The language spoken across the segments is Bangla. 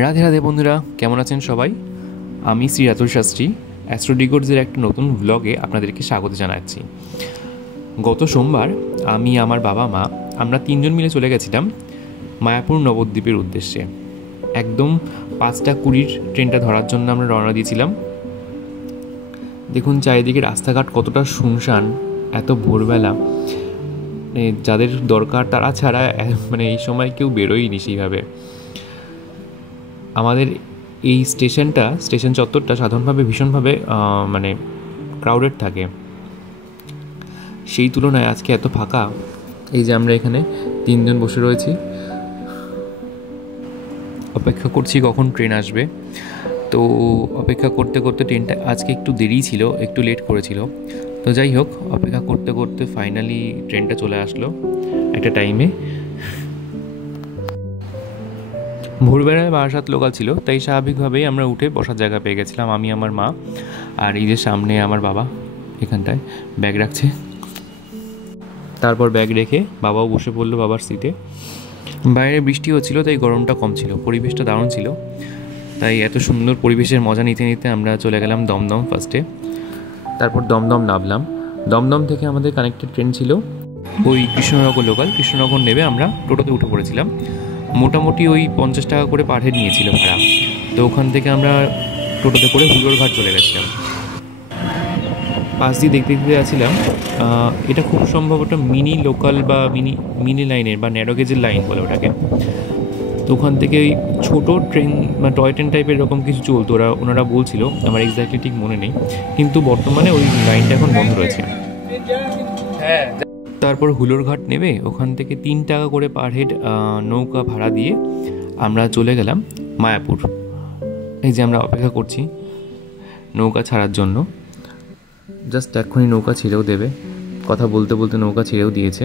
রাধে রাধে বন্ধুরা, কেমন আছেন সবাই? আমি শ্রী রাতুল শাস্ত্রী অ্যাস্ট্রোডিগোডসের একটা নতুন ব্লগে আপনাদেরকে স্বাগত জানাচ্ছি। গত সোমবার আমি, আমার বাবা মা, আমরা তিনজন মিলে চলে গেছিলাম মায়াপুর নবদ্বীপের উদ্দেশ্যে। একদম 5:20 ট্রেনটা ধরার জন্য আমরা রওনা দিয়েছিলাম। দেখুন চারিদিকে রাস্তাঘাট কতটা শুনশান, এত ভোরবেলা। যাদের দরকার তারা ছাড়া এই সময় কেউ বেরোয়নি সেইভাবে। আমাদের এই স্টেশন চত্বরটা সাধারণভাবে ভীষণভাবে ক্রাউডেড থাকে, সেই তুলনায় আজকে এত ফাঁকা। এই যে আমরা এখানে তিনজন বসে রয়েছি, অপেক্ষা করছি কখন ট্রেন আসবে। তো অপেক্ষা করতে করতে ট্রেনটা আজকে একটু দেরি ছিল, একটু লেট করেছিল। তো যাই হোক, অপেক্ষা করতে করতে ফাইনালি ট্রেনটা চলে আসলো একটা টাইমে। ভোরবেলায় 12:07 লোকাল ছিল, তাই স্বাভাবিকভাবেই আমরা উঠে বসার জায়গা পেয়ে গেছিলাম, আমি, আমার মা। আর এই যে সামনে আমার বাবা এখানটায় ব্যাগ রাখছে। তারপর ব্যাগ রেখে বাবাও বসে পড়লো বাবার সিটে। বাইরে বৃষ্টি হচ্ছিল, তাই গরমটা কম ছিল, পরিবেশটা দারুণ ছিল। তাই এত সুন্দর পরিবেশের মজা নিতে নিতে আমরা চলে গেলাম দমদম ফার্স্টে। তারপর দমদম নামলাম। দমদম থেকে আমাদের কানেক্টেড ট্রেন ছিল ওই কৃষ্ণনগর লোকাল। কৃষ্ণনগর নেমে আমরা টোটোতে উঠে পড়েছিলাম। মোটামুটি ওই 50 টাকা করে পার হেড নিয়েছিল ভাড়া। তো ওখান থেকে আমরা টোটোতে করে হুলোরঘাট চলে গেছিলাম। পাশ দিয়ে দেখতে দেখতে যাচ্ছিলাম, এটা খুব সম্ভবত মিনি লোকাল বা মিনি লাইনের বা ন্যারো গেজের লাইন বলে ওটাকে। তো ওখান থেকে ওই ছোটো ট্রেন বা টয় ট্রেন টাইপের এরকম কিছু চলতো, ওনারা বলছিল, আমার এক্স্যাক্টলি ঠিক মনে নেই, কিন্তু বর্তমানে ওই লাইনটা এখন বন্ধ রয়েছে। তারপর হুলোরঘাট নেবে ওখান থেকে 3 টাকা করে পার হেড নৌকা ভাড়া দিয়ে আমরা চলে গেলাম মায়াপুর। এই যে আমরা অপেক্ষা করছি নৌকা ছাড়ার জন্য। জাস্ট এক্ষুনি নৌকা ছেড়েও দেবে, কথা বলতে বলতে নৌকা ছেড়েও দিয়েছে।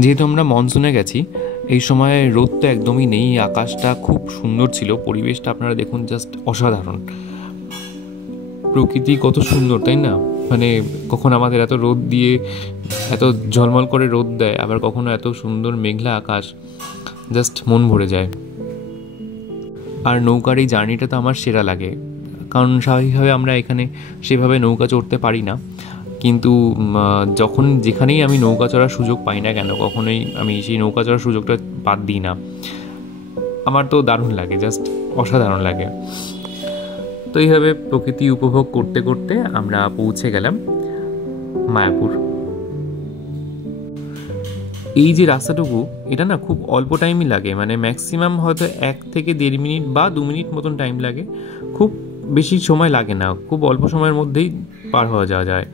যেহেতু আমরা মনসুনে গেছি, এই সময় রোদ তো একদমই নেই, আকাশটা খুব সুন্দর ছিল, পরিবেশটা আপনারা দেখুন, জাস্ট অসাধারণ। প্রকৃতি কত সুন্দর, তাই না? কখন আমাদের এত রোদ দিয়ে এত ঝলমল করে রোদ দেয়, আবার কখনো এত সুন্দর মেঘলা আকাশ, জাস্ট মন ভরে যায়। আর নৌকার এই জার্নিটা তো আমার সেরা লাগে, কারণ স্বাভাবিকভাবে আমরা এখানে সেভাবে নৌকা চড়তে পারি না। কিন্তু যেখানেই আমি নৌকা চড়ার সুযোগ পাই না কেন, কখনোই আমি সেই নৌকা চড়ার সুযোগটা বাদ দিই না। আমার তো দারুণ লাগে, জাস্ট অসাধারণ লাগে। তো এইভাবে প্রকৃতি উপভোগ করতে করতে আমরা পৌঁছে গেলাম মায়াপুর। এই যে রাস্তাটুকু, এটা না খুব অল্প টাইমই লাগে, ম্যাক্সিমাম হয়তো 1 থেকে 1.5 মিনিট বা 2 মিনিট মতন টাইম লাগে। খুব বেশি সময় লাগে না, খুব অল্প সময়ের মধ্যেই পার হয়ে যাওয়া যায়।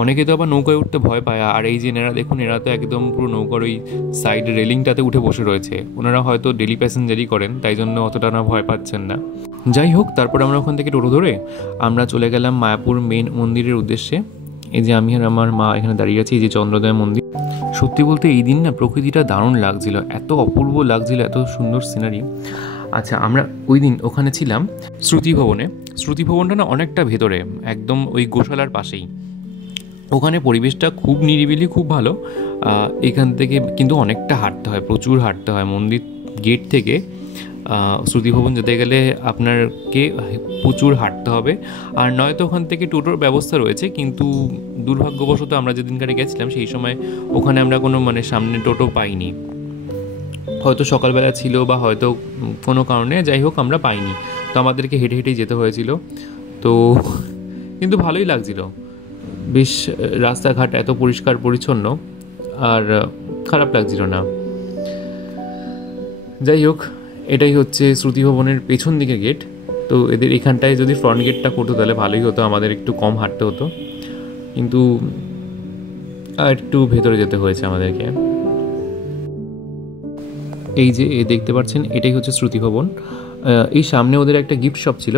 অনেকে তো আবার নৌকায় উঠতে ভয় পায়, আর এই যে এনারা দেখুন, এরা তো একদম পুরো নৌকার ওই সাইড রেলিংটাতে উঠে বসে রয়েছে। ওনারা হয়তো ডেলি প্যাসেঞ্জারই করেন, তাই জন্য অতটা না ভয় পাচ্ছেন না। যাই হোক, তারপর আমরা ওখান থেকে টোটো ধরে আমরা চলে গেলাম মায়াপুর মেন মন্দিরের উদ্দেশ্যে। এই যে আমি আর আমার মা এখানে দাঁড়িয়ে আছি, এই যে চন্দ্রোদয় মন্দির। সত্যি বলতে এই দিন না প্রকৃতিটা দারুণ লাগছিল, এত অপূর্ব লাগছিল, এত সুন্দর সিনারি। আচ্ছা, আমরা ওই দিন ওখানে ছিলাম শ্রুতিভবনে। শ্রুতিভবনটা না অনেকটা ভেতরে, একদম ওই গোশালার পাশেই। ওখানে পরিবেশটা খুব নিরিবিলি, খুব ভালো। এখান থেকে কিন্তু অনেকটা হাঁটতে হয়, প্রচুর হাঁটতে হয়। মন্দির গেট থেকে শ্রুতিভবন যেতে গেলে আপনাকে প্রচুর হাঁটতে হবে, আর নয়তো ওখান থেকে টোটোর ব্যবস্থা রয়েছে, কিন্তু দুর্ভাগ্যবশত আমরা যেদিনকারে গেছিলাম সেই সময় ওখানে আমরা কোনো সামনে টোটো পাইনি। হয়তো সকালবেলা ছিল বা হয়তো কোনো কারণে, যাই হোক আমরা পাইনি। তো আমাদেরকে হেঁটে হেঁটেই যেতে হয়েছিল। তো কিন্তু ভালোই লাগছিল, বেশ রাস্তাঘাট এত পরিষ্কার পরিচ্ছন্ন, আর খারাপ লাগছিল না। যাই হোক, এটাই হচ্ছে শ্রুতিভবনের পেছন দিকে গেট। তো এদের এখানটায় যদি ফ্রন্ট গেটটা করতো তাহলে ভালোই হতো, আমাদের একটু কম হাঁটতে হতো, কিন্তু একটু ভেতরে যেতে হয়েছে আমাদেরকে। এই যে দেখতে পাচ্ছেন, এটাই হচ্ছে শ্রুতিভবন। এই সামনে ওদের একটা গিফট শপ ছিল,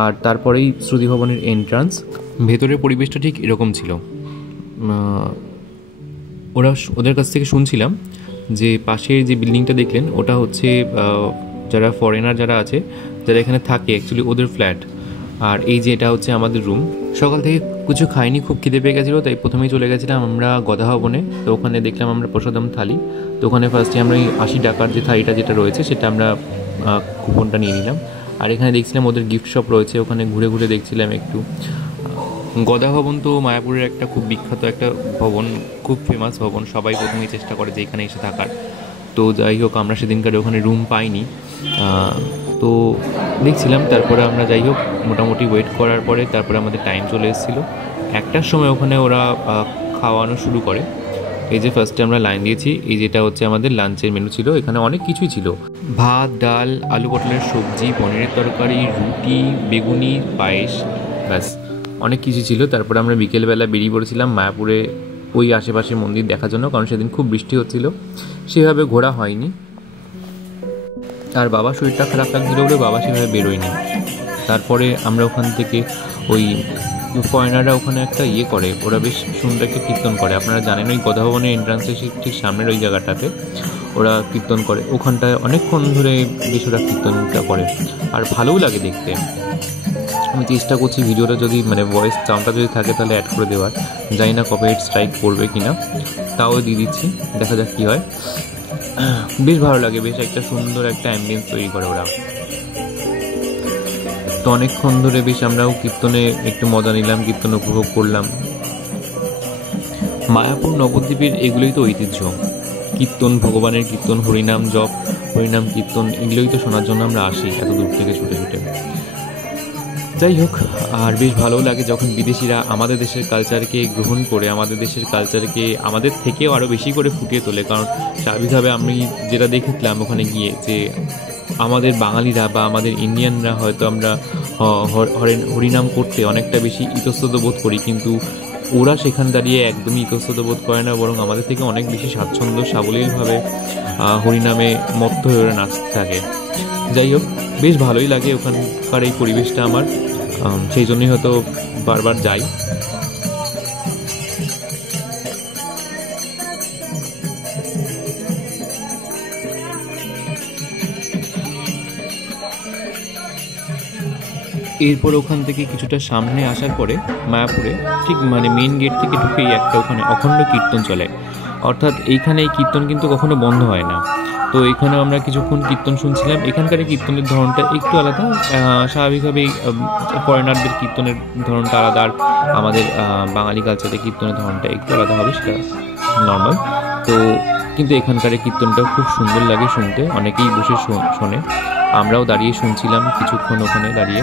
আর তারপরেই শ্রুতিভবনের এন্ট্রান্স। ভেতরের পরিবেশটা ঠিক এরকম ছিল। ওদের কাছ থেকে শুনছিলাম যে পাশের যে বিল্ডিংটা দেখলেন ওটা হচ্ছে যারা ফরেনার যারা আছে, যারা এখানে থাকে, অ্যাকচুয়ালি ওদের ফ্ল্যাট। আর এই যে এটা হচ্ছে আমাদের রুম, সকাল থেকে কিছু খাইনি, খুব খিদে পেয়ে গেছিলো, তাই প্রথমেই চলে গেছিলাম আমরা গদা ভবনে। তো ওখানে দেখলাম আমরা প্রসাদম থালি। তো ওখানে ফার্স্টে আমরা 80 টাকার যে থালিটা যেটা রয়েছে সেটা আমরা কুপনটা নিয়ে নিলাম। আর এখানে দেখছিলাম ওদের গিফট শপ রয়েছে, ওখানে ঘুরে ঘুরে দেখছিলাম একটু। গদা ভবন তো মায়াপুরের একটা খুব বিখ্যাত একটা ভবন, খুব ফেমাস ভবন, সবাই প্রথমেই চেষ্টা করে যে এখানে এসে থাকার। তো যাই হোক, আমরা সেদিনকারে ওখানে রুম পাইনি, তো দেখছিলাম। তারপরে আমরা যাই হোক মোটামুটি ওয়েট করার পরে তারপরে আমাদের টাইম চলে এসেছিলো 1টার সময়। ওখানে ওরা খাওয়ানো শুরু করে। এই যে ফার্স্টে আমরা লাইন দিয়েছি, এই যেটা হচ্ছে আমাদের লাঞ্চের মেনু ছিল। এখানে অনেক কিছুই ছিল, ভাত, ডাল, আলু পটলের সবজি, পনিরের তরকারি, রুটি, বেগুনি, পায়েস, ব্যাস অনেক কিছু ছিল। তারপরে আমরা বিকেলবেলা বেরিয়ে পড়েছিলাম মায়াপুরে ওই আশেপাশে মন্দির দেখার জন্য, কারণ সেদিন খুব বৃষ্টি হচ্ছিল, সেভাবে ঘোরা হয়নি। আর বাবার শরীরটা খারাপ লাগছিল বলে বাবা সেভাবে বেরোয়নি। তারপরে আমরা ওখান থেকে ওই ফরেনাররা ওখানে একটা করে, ওরা বেশ সুন্দর একটা কীর্তন করে। আপনারা জানেন ওই গদা ভবনের এন্ট্রান্সের ঠিক সামনের ওই জায়গাটাতে ওরা কীর্তন করে, ওখানটায় অনেকক্ষণ ধরে বেশ ওরা কীর্তনটা করে, আর ভালোও লাগে দেখতে। আমি চেষ্টা করছি ভিডিওটা যদি ভয়েস সাউন্ডটা যদি থাকে তাহলে অ্যাড করে দেওয়ার, জানি না কপিরাইট স্ট্রাইক পড়বে কিনা, তাও দিয়ে দিচ্ছি, দেখা যাক কী হয়। বেশ ভালো লাগে, বেশ একটা সুন্দর একটা অ্যাম্বিয়েন্স তৈরি করে ওরা। তো অনেকক্ষণ ধরে বেশ আমরাও কীর্তনে একটু মজা নিলাম, কীর্তন উপভোগ করলাম। মায়াপুর নবদ্বীপের এগুলোই তো ঐতিহ্য, কীর্তন, ভগবানের কীর্তন, হরিনাম জপ, হরিনাম কীর্তন, এগুলোই তো শোনার জন্য আমরা আসি এত দূর থেকে ছুটে ছুটে। যাই হোক, আর বেশ ভালোও লাগে যখন বিদেশিরা আমাদের দেশের কালচারকে গ্রহণ করে, আমাদের দেশের কালচারকে আমাদের থেকেও আরও বেশি করে ফুটিয়ে তোলে। কারণ স্বাভাবিকভাবে আমি যেটা দেখেছিলাম ওখানে গিয়ে, যে আমাদের বাঙালিরা বা আমাদের ইন্ডিয়ানরা হয়তো আমরা হরিনাম করতে অনেকটা বেশি ইতস্তত বোধ করি, কিন্তু ওরা সেখানে দাঁড়িয়ে একদমই ইতস্তত বোধ করে না, বরং আমাদের থেকে অনেক বেশি স্বাচ্ছন্দ্য সাবলীলভাবে হরিনামে মত্ত হয়ে ওরা নাচতে থাকে। যাই হোক, বেশ ভালোই লাগে ওখানকার এই পরিবেশটা আমার, সেই জন্যই হয়তো বারবার যাই। এরপর ওখান থেকে কিছুটা সামনে আসার পরে মায়াপুরে ঠিক মেন গেট থেকে ঢুকেই একটা ওখানে অখণ্ড কীর্তন চলে, অর্থাৎ এইখানে এই কীর্তন কিন্তু কখনো বন্ধ হয় না। তো এখানেও আমরা কিছুক্ষণ কীর্তন শুনছিলাম। এখানকার কীর্তনের ধরনটা একটু আলাদা, স্বাভাবিকভাবেই ফরেনারদের কীর্তনের ধরনটা আলাদা, আর আমাদের বাঙালি কালচারের কীর্তনের ধরনটা একটু আলাদা হবে, সেটা নর্মাল। তো কিন্তু এখানকার কীর্তনটাও খুব সুন্দর লাগে শুনতে, অনেকেই বসে শোনে, আমরাও দাঁড়িয়ে শুনছিলাম কিছুক্ষণ ওখানে দাঁড়িয়ে।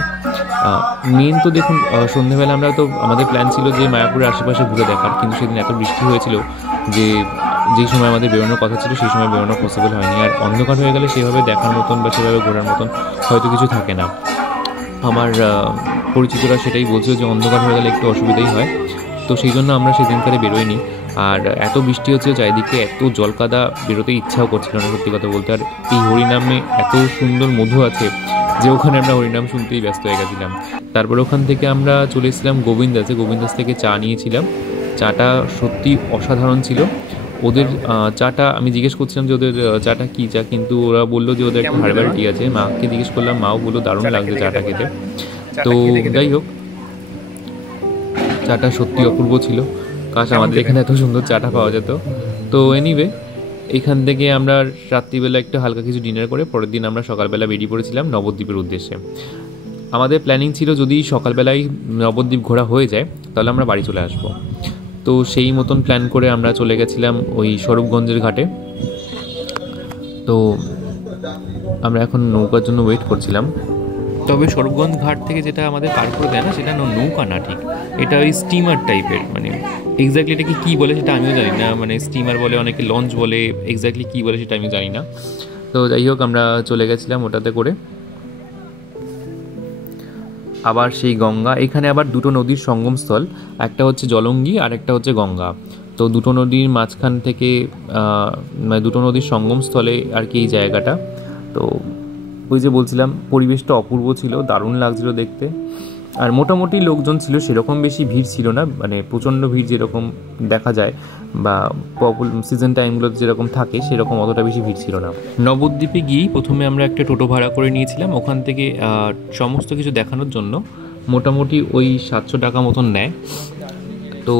মেন তো দেখুন, সন্ধ্যেবেলা আমরা তো আমাদের প্ল্যান ছিল যে মায়াপুরের আশেপাশে ঘুরে দেখার, কিন্তু সেদিন এত বৃষ্টি হয়েছিল যে যেই সময় আমাদের বেরোনোর কথা ছিল সেই সময় বেরোনো পসিবল হয়নি। আর অন্ধকার হয়ে গেলে সেভাবে দেখার মতন বা সেভাবে ঘোরার মতন হয়তো কিছু থাকে না। আমার পরিচিতরা সেটাই বলছিল যে অন্ধকার হয়ে গেলে একটু অসুবিধাই হয়, তো সেই জন্য আমরা সেদিনকারে বেরোইনি। আর এত বৃষ্টি হচ্ছে চারিদিকে, এত জলকাদা, বেরোতে ইচ্ছাও করছিল না সত্যি কথা বলতে। আর এই হরিনামে এত সুন্দর মধু আছে যে ওখানে আমরা হরিনাম শুনতেই ব্যস্ত হয়ে গেছিলাম। তারপর ওখান থেকে আমরা চলে এসেছিলাম গোবিন্দাসে, গোবিন্দাস থেকে চা নিয়েছিলাম। চাটা সত্যি অসাধারণ ছিল। ওদের চাটা আমি জিজ্ঞেস করছিলাম যে ওদের চাটা কী চা, কিন্তু ওরা বললো যে ওদের একটা হার্বাল টি আছে। মাকে জিজ্ঞেস করলাম, মাও বললো দারুণ লাগছে চাটা খেতে। তো যাই হোক, চাটা সত্যি অপূর্ব ছিল, কাশ আমাদের এখানে এত সুন্দর চাটা পাওয়া যেত। তো এনিওয়ে, এখান থেকে আমরা রাত্রিবেলা একটু হালকা কিছু ডিনার করে পরের দিন আমরা সকালবেলা বেরিয়ে পড়েছিলাম নবদ্বীপের উদ্দেশ্যে। আমাদের প্ল্যানিং ছিল যদি সকালবেলায় নবদ্বীপ ঘোরা হয়ে যায় তাহলে আমরা বাড়ি চলে আসবো। তো সেই মতন প্ল্যান করে আমরা চলে গেছিলাম ওই স্বরূপগঞ্জের ঘাটে। তো আমরা এখন নৌকার জন্য ওয়েট করছিলাম। তবে স্বরূপগঞ্জ ঘাট থেকে যেটা আমাদের পার করে দেয় না, সেটা নৌকা না, ঠিক এটা ওই স্টিমার টাইপের। এক্স্যাক্টলি এটাকে কী বলে সেটা আমিও জানি না, স্টিমার বলে, অনেকে লঞ্চ বলে, এক্স্যাক্টলি কী বলে সেটা আমি জানি না। তো যাই হোক, আমরা চলে গেছিলাম ওটাতে করে। আবার সেই গঙ্গা, এখানে আবার দুটো নদীর সঙ্গমস্থল, একটা হচ্ছে জলঙ্গি আর একটা হচ্ছে গঙ্গা। তো দুটো নদীর মাঝখান থেকে দুটো নদীর সঙ্গমস্থলে আর কি এই জায়গাটা। তো ওই যে বলছিলাম, পরিবেশটা অপূর্ব ছিল, দারুণ লাগছিল দেখতে। আর মোটামুটি লোকজন ছিল, সেরকম বেশি ভিড় ছিল না, প্রচণ্ড ভিড় যেরকম দেখা যায় বা সিজন টাইমগুলোতে যেরকম থাকে সেরকম অতটা বেশি ভিড় ছিল না। নবদ্বীপে গিয়েই প্রথমে আমরা একটা টোটো ভাড়া করে নিয়েছিলাম, ওখান থেকে সমস্ত কিছু দেখানোর জন্য মোটামুটি ওই 700 টাকা মতন নেয়। তো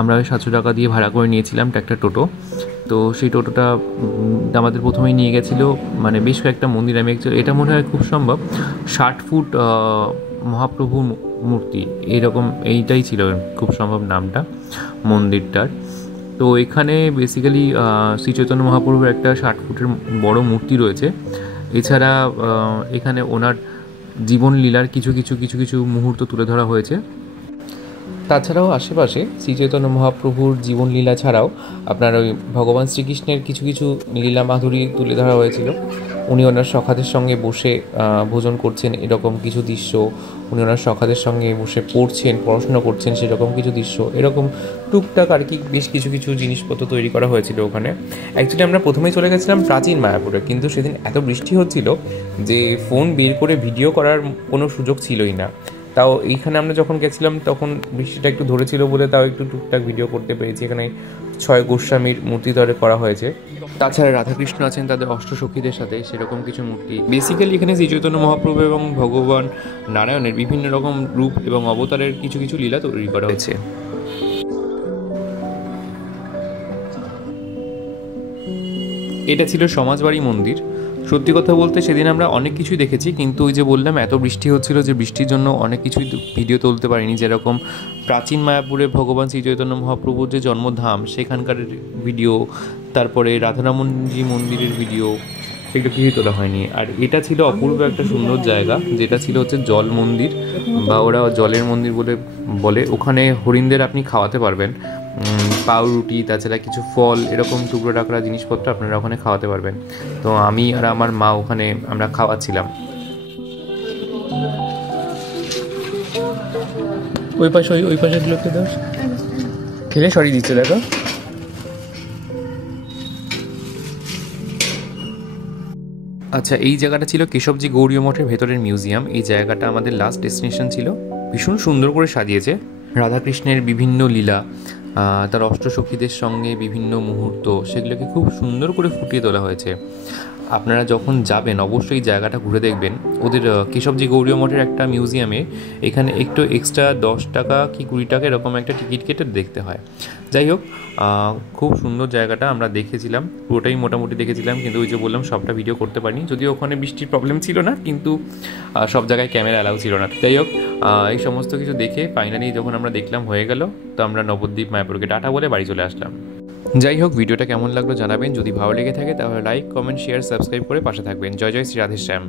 আমরা ওই 700 টাকা দিয়ে ভাড়া করে নিয়েছিলাম একটা টোটো। তো সেই টোটোটা আমাদের প্রথমেই নিয়ে গেছিলো মানে বেশ কয়েকটা মন্দির। আমি অ্যাকচুয়ালি এটা মনে হয় খুব সম্ভব 60 ফুট মহাপ্রভুর মূর্তি এরকম, এইটাই ছিল খুব সম্ভব নামটা মন্দিরটার। তো এখানে বেসিক্যালি শ্রী চৈতন্য মহাপ্রভুর একটা 60 ফুটের বড় মূর্তি রয়েছে। এছাড়া এখানে ওনার জীবন লীলার কিছু কিছু মুহূর্ত তুলে ধরা হয়েছে। তাছাড়াও আশেপাশে শ্রী চৈতন্য মহাপ্রভুর জীবনলীলা ছাড়াও আপনার ওই ভগবান শ্রীকৃষ্ণের কিছু লীলা মাধুরী তুলে ধরা হয়েছিল। উনি ওনার সখাদের সঙ্গে বসে ভোজন করছেন এরকম কিছু দৃশ্য, উনি ওনার সখাদের সঙ্গে বসে পড়াশোনা করছেন সেরকম কিছু দৃশ্য, এরকম টুকটাক আর কি বেশ কিছু জিনিসপত্র তৈরি করা হয়েছিল ওখানে। অ্যাকচুয়ালি আমরা প্রথমেই চলে গেছিলাম প্রাচীন মায়াপুরে, কিন্তু সেদিন এত বৃষ্টি হচ্ছিল যে ফোন বের করে ভিডিও করার কোনো সুযোগ ছিলই না। তাও এইখানে আমরা যখন গেছিলাম তখন বৃষ্টিটা একটু ধরেছিল বলে তাও একটু টুকটাক ভিডিও করতে পেরেছি। এখানে 6 গোস্বামীর মূর্তি ধরে করা হয়েছে। তাছাড়া রাধাকৃষ্ণ আছেন তাদের অষ্টসখীদের সাথে, সেরকম কিছু মূর্তি। বেসিক্যালি এখানে শ্রী চৈতন্য মহাপ্রভু এবং ভগবান নারায়ণের বিভিন্ন রকম রূপ এবং অবতারের কিছু লীলা তৈরি করা হয়েছে। এটা ছিল সমাজবাড়ি মন্দির। সত্যি কথা বলতে সেদিন আমরা অনেক কিছুই দেখেছি, কিন্তু ওই যে বললাম এত বৃষ্টি হচ্ছিল যে বৃষ্টির জন্য অনেক কিছুই ভিডিও তুলতে পারিনি। যেরকম প্রাচীন মায়াপুরে ভগবান শ্রী চৈতন্য মহাপ্রভুর যে জন্মধাম সেখানকার ভিডিও, তারপরে রাধারমণজি মন্দিরের ভিডিও, সেগুলো কিছুই তোলা হয়নি। আর এটা ছিল অপূর্ব একটা সুন্দর জায়গা, যেটা ছিল হচ্ছে জল মন্দির বা ওরা জলের মন্দির বলে। ওখানে হরিণদের আপনি খাওয়াতে পারবেন পাউরুটি, তাছাড়া কিছু ফল, এরকম টুকরো টাকরা জিনিসপত্র আপনারা ওখানে খাওয়াতে পারবেন। তো আমি আর আমার মা ওখানে আমরা খাওয়াচ্ছিলাম। ওই পাশে গুলোতে দাও, খেলে সরিয়ে দিচ্ছে দেখো। আচ্ছা, এই জায়গাটা ছিল কেশবজি গৌরীয় মঠের ভেতরের মিউজিয়াম। এই জায়গাটা আমাদের লাস্ট ডেস্টিনেশন ছিল। ভীষণ সুন্দর করে সাজিয়েছে, রাধাকৃষ্ণের বিভিন্ন লীলা, তার অষ্টসখীদের সঙ্গে বিভিন্ন মুহূর্ত, সেগুলোকে খুব সুন্দর করে ফুটিয়ে তোলা হয়েছে। আপনারা যখন যাবেন অবশ্যই জায়গাটা ঘুরে দেখবেন। ওদের কেশবজি গৌরীয় মঠের একটা মিউজিয়ামে এখানে একটু এক্সট্রা 10 টাকা কি 20 টাকা এরকম একটা টিকিট কেটে দেখতে হয়। যাই হোক, খুব সুন্দর জায়গাটা আমরা দেখেছিলাম, পুরোটাই মোটামুটি দেখেছিলাম, কিন্তু ওই যে বললাম সবটা ভিডিও করতে পারিনি, যদিও ওখানে বৃষ্টির প্রবলেম ছিল না, কিন্তু সব জায়গায় ক্যামেরা অ্যালাউ ছিল না। যাই হোক, এই সমস্ত কিছু দেখে ফাইনালি যখন আমরা দেখলাম হয়ে গেল, তো আমরা নবদ্বীপ মায়াপুরকে টাটা বলে বাড়ি চলে আসলাম। যাই হোক, ভিডিওটা কেমন লাগলো জানাবেন। যদি ভালো লেগে থাকে তাহলে লাইক, কমেন্ট, শেয়ার, সাবস্ক্রাইব করে পাশে থাকবেন। জয় জয় শ্রী রাধেশ্যাম।